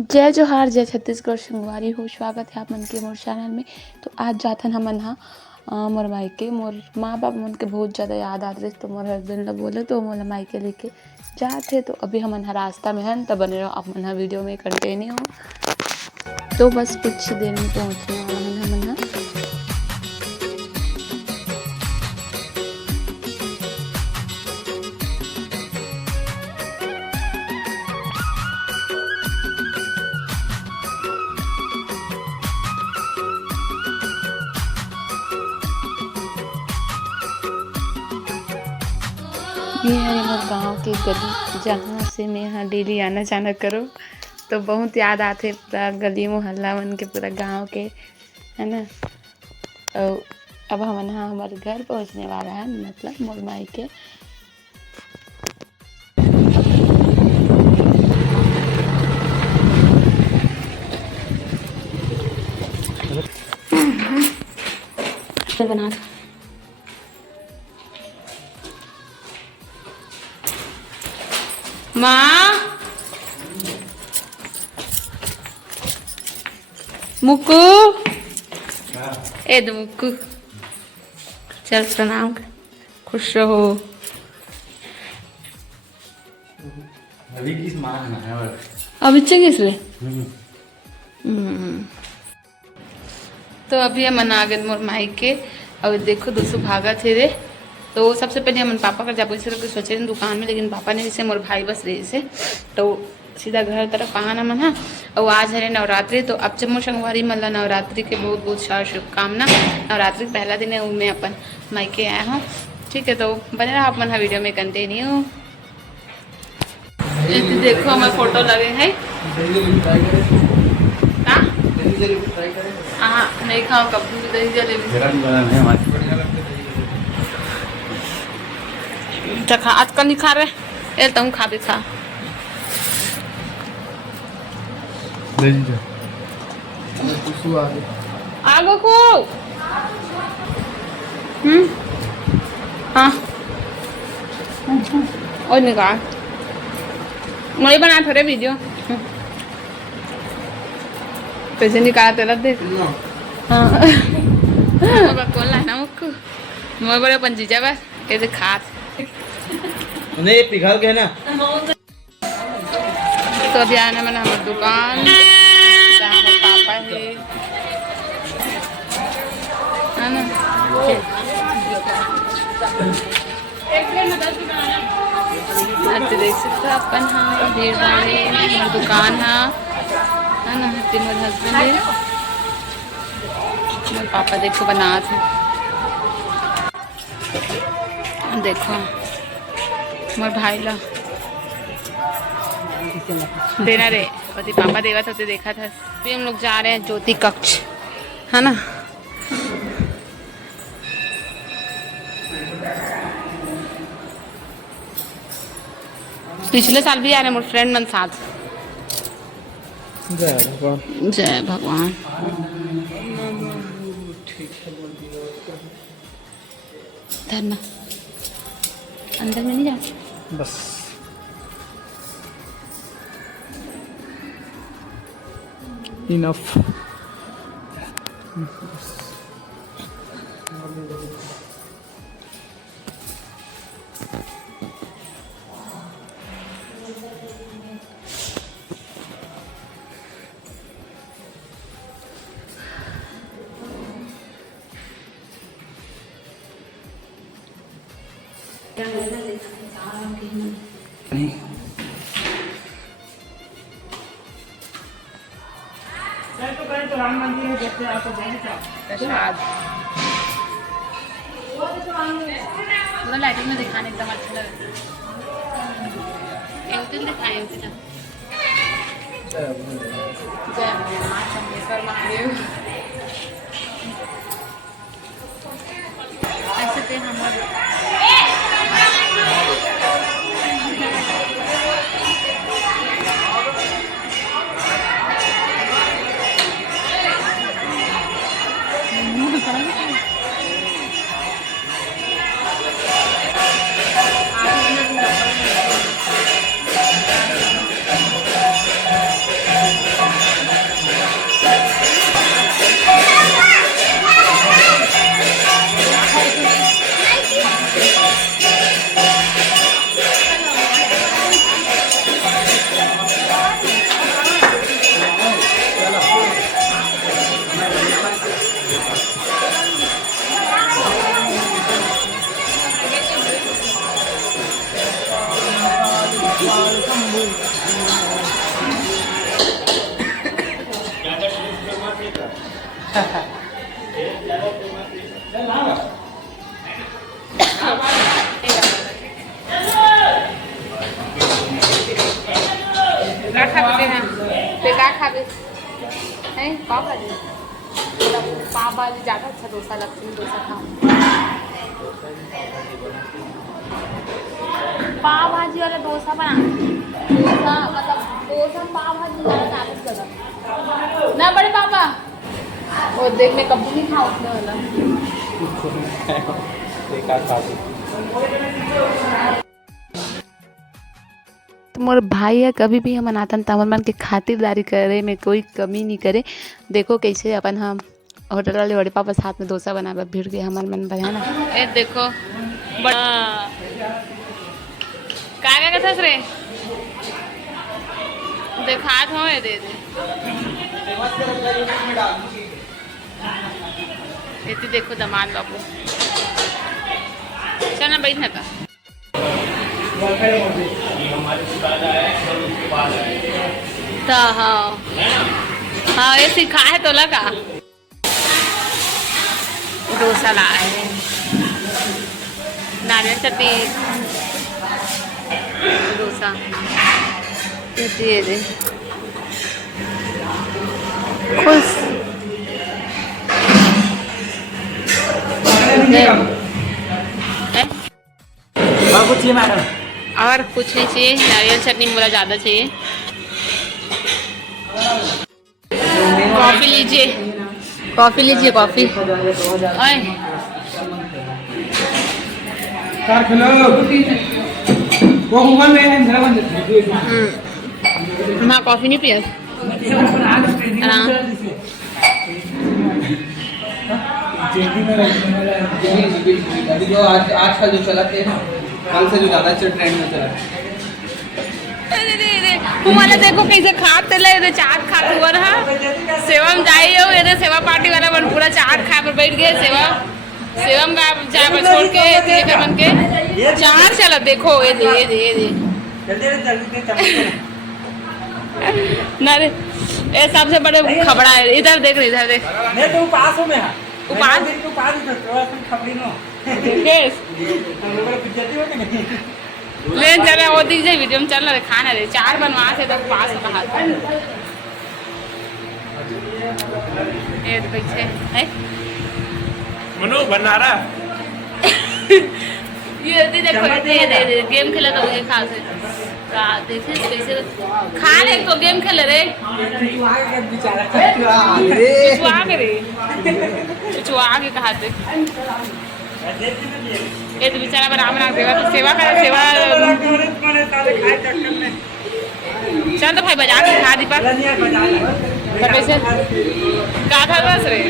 जय जोहार जय छत्तीसगढ़ संगवारी हो। स्वागत है आप मन के मोर चैनल में। तो आज जाथन हमन हा मोर मायके मोर माँ बाप मन के बहुत ज़्यादा याद आत रही। तो मोर हस्बैंड ला बोले तो मोला मायके लेके जाते। तो अभी हमन हा रास्ता में हन। तो बने रहो आप मन हा वीडियो में कंटिन्यू। तो बस कुछ देर में पहुँचने वाला हन हमन हा। ये है मोर गाँव के गली जहाँ से मैं यहाँ डेली आना जाना करो। तो बहुत याद आते पूरा गली मोहल्ला मन के पूरा गाँव के, है ना। तो अब हमन यहाँ हमारे घर पहुँचने वाला है, मतलब मोर मायके। बना माँ मुक्कू ए दो मुक्कू चल प्रणाम, खुश रहो। अभी किस माँ है अभी किस ले तो अभी हम आ गए मोर मायके। और देखो दोस्तों भागा थे रे। तो सबसे पहले हम पापा का जाबो से सोचे दुकान में, लेकिन पापा ने जैसे मोर भाई बस रहे से तो सीधा घर तरफ आना मन है। और आज है नवरात्रि। तो अब जब मोर संगवारी मन ला नवरात्रि के बहुत बहुत सारा शुभकामना। नवरात्रि का पहला दिन है, वो मैं अपन मायके आया हूँ। ठीक है, तो बने रहा अपन वीडियो में कंटिन्यू। देखो हमारे फोटो लगे हैं। हाँ नहीं खाओ कभी दही जलेबी खा। आजकल नहीं खा रहे तुम खा भी खा। आगो को हाँ और निकाल मैं बना थोड़े वीडियो पैसे निकाला तेरा देख। हाँ कौन लाना मुक्कू मैं बड़े पंजीजा बस ऐसे खास नहीं पिघल गए ना। तो अभी आना मैंने हमारी दुकान जहाँ हमारे पापा है ना। देख सकते हो अपन। हाँ भीड़ भाड़ दुकान है ना। मेरे हस्बैंड है, मेरे पापा देखो बना थे। देखो मोर भाई ला देना रे पति पापा देवा था, देखा था। अभी हम लोग जा रहे हैं ज्योति कक्ष, है ना। पिछले साल भी आ रहे मोर फ्रेंड मन साथ। जय भगवान। धरना अंदर में नहीं जा बस इनफ। तो राम मंदिर है, जैसे आपको प्रसाद पूरा लाइटिंग में दिखाने एकदम अच्छा लग रहा है। दिखाए जय भगवान चंद्रेश्वर महादेव। ऐसे पे हम क्या खाते हैं? ते क्या खाते हैं? पाव भाजी। पाव भाजी ज़्यादा अच्छा डोसा लगती है, डोसा खाओ। पाव भाजी वाला डोसा बना, डोसा मतलब डोसा पाव भाजी वाला ज़्यादा जगह ना बड़े पापा। वो देख मैं कभी नहीं खाऊँ उसने वाला। तो मोर भाई है कभी भी हम अनाथन तमन मन के खातिरदारी करे में कोई कमी नहीं करे। देखो कैसे अपन हम होटल वाले बड़े पापा साथ में डोसा बनावे भीड़ के हमार मन बना ना। ए देखो क्या कहते रे दिखात हो दे इतनी देखो दमाद बाबू चल ना बैठ ना का हाँ हाँ ये सिखा है तो लगा डोसा लाए हैं नारियल चटनी डोसा ये दे खुश और कुछ चाहिए मैडम? और कुछ नहीं चाहिए, नारियल चटनी मुझे ज़्यादा चाहिए। कॉफ़ी लीजिए, कॉफ़ी लीजिए, कॉफ़ी। माँ कॉफ़ी नहीं पिया जो आजकल जो चला थे कल से जो ज़्यादा ट्रेंड में चला तुम्हारे देखो कैसे खाते ले इधर चाट खा हुआ रहा सेवा में जाइए हो इधर सेवा पार्टी वाला बन पूरा चाट खा पर बैठ गए सेवा सेवम का चाय पर छोड़ के लेकर बन के चाट चला देखो ये दे ना रे ये सबसे बड़े खबड़ा है इधर देख मैं तो पास हूं मैं उपास तो पास ही तो अपन खबरी नो केस हम लोग पिज्जाती हो कि नहीं ले चले वो दीजिए वीडियो में चल रहे खाना रे चार बनवा से तो पास कहा ये तो पीछे है मनु बना रहा ये देखो दे गेम खेला तो ये खा से देखे कैसे खा ले तो गेम खेले रे चुचुआ के कहा थे ये तो बेचारा बराबर आ देगा तो सेवा करे सेवा चल तो भाई बजा के खा दी पर पैसे का था बस रे